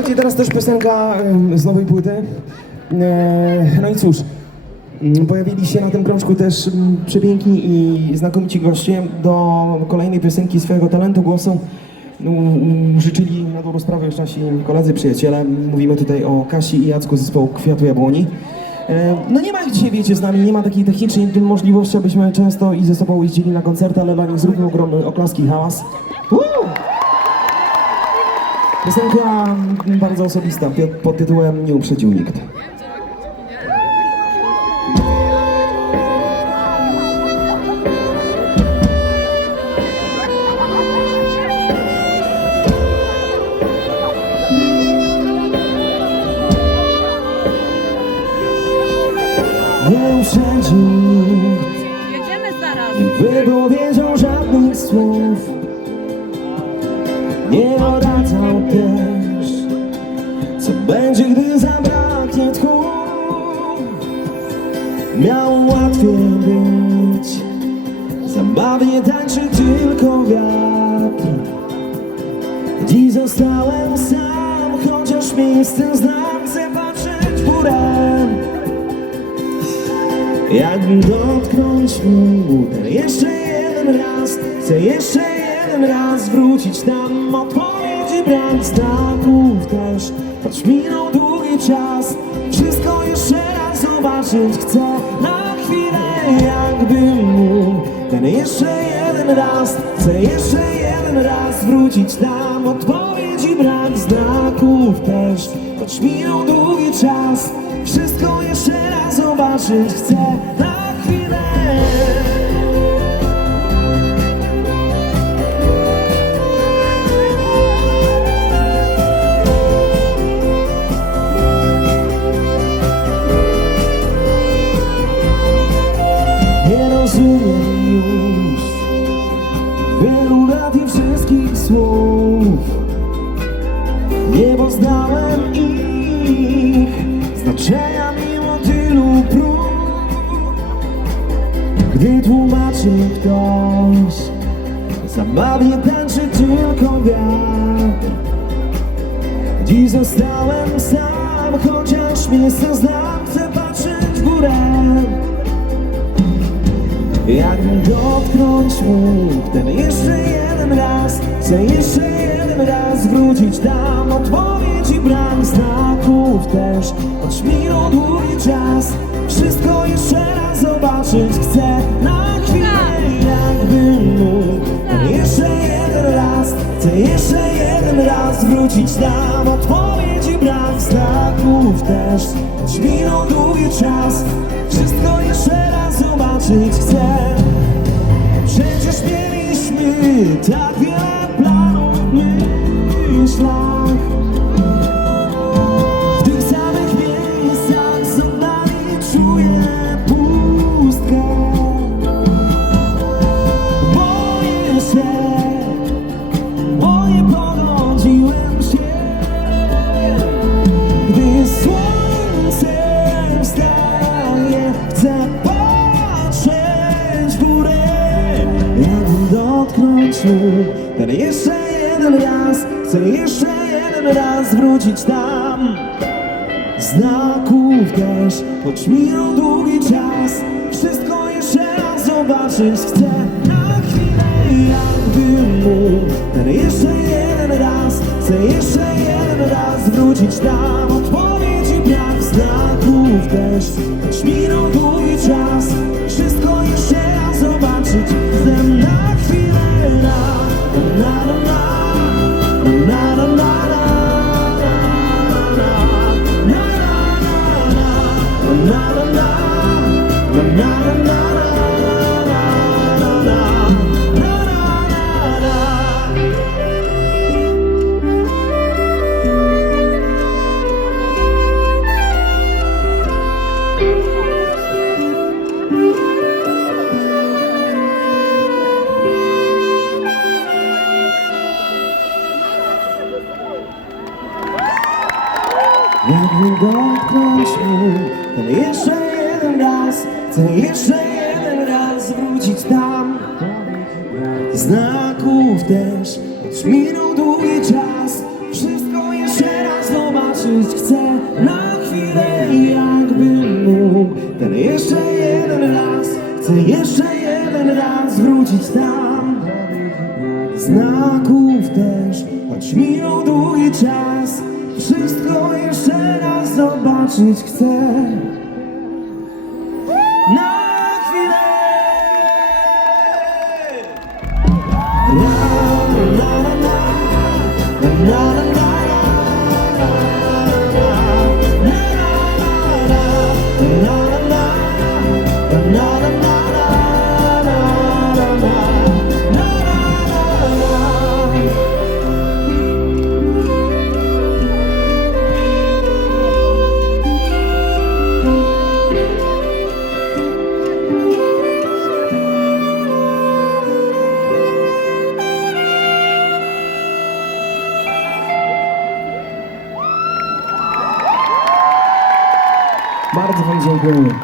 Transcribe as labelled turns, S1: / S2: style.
S1: Słuchajcie, teraz też piosenka z nowej płyty. E, No i cóż, mm, pojawili się na tym krążku też mm, przepiękni i znakomici goście. Do kolejnej piosenki swojego talentu głosu mm, życzyli na dobrą sprawę już nasi koledzy, przyjaciele. Mówimy tutaj o Kasi i Jacku z zespołu Kwiatu Jabłoni. E, No nie ma ich dzisiaj, wiecie, z nami, nie ma takiej technicznej możliwości, abyśmy często i ze sobą jeździli na koncerty, ale dla nich zróbmy ogromny oklaski hałas. Woo! Piosenka bardzo osobista, pod tytułem Nie uprzedził nikt. Nie uprzedził nikt,
S2: Jedziemy zaraz.
S1: nie wypowiedział żadnych słów. Nie oradzał też, co będzie, gdy zabraknie tchu. Miał łatwiej być, zabawnie tańczy tylko wiatr. Dziś zostałem sam, chociaż miejsce znam, chcę patrzeć w górę. Jakbym dotknąć mógł jeszcze jeden raz Chcę jeszcze jeden raz wrócić tam Odpowiedzi brak znaków też. Choć minął długi czas Wszystko jeszcze raz zobaczyć chcę. Na chwilę jakbym mógł Ten jeszcze jeden raz Chcę jeszcze jeden raz wrócić tam. Odpowiedzi brak znaków też. Choć minął długi czas Wszystko jeszcze raz zobaczyć chcę. Na chwilę Już Wielu lat i wszystkich słów. Nie poznałem ich. Znaczenia mimo tylu prób. Gdy tłumaczy ktoś Zabawnie tańczy tylko wiatr Dziś zostałem sam Chociaż miejsce znam Chcę patrzeć w górę Jakbym dotknąć mógł ten jeszcze jeden raz Chcę jeszcze jeden raz wrócić. Tam Odpowiedzi brak znaków też Choć minął długi czas. Wszystko jeszcze raz zobaczyć chcę Na chwilę. Jakbym mógł ten jeszcze jeden raz Chcę jeszcze jeden raz wrócić. Tam Odpowiedzi brak znaków też Choć długi czas. Wszystko jeszcze raz zobaczyć chcę. Przecież mieliśmy tak wiele planów w Ten jeszcze jeden raz Chcę jeszcze jeden raz wrócić tam. Znaków też Choć minął długi czas Wszystko jeszcze raz zobaczyć chcę. Na chwilę jakbym mógł. Ten jeszcze jeden raz Chcę jeszcze jeden raz wrócić tam Jakby dotknąć mnie Ten jeszcze jeden raz Ten jeszcze jeden raz Wrócić tam. Znaków też Choć minął długi czas Wszystko jeszcze raz zobaczyć chcę Na chwilę. Jakbym mógł Ten jeszcze jeden raz Chcę jeszcze jeden raz Wrócić tam. Znaków też Choć minął zobaczyć chcę Bardzo Wam dziękuję.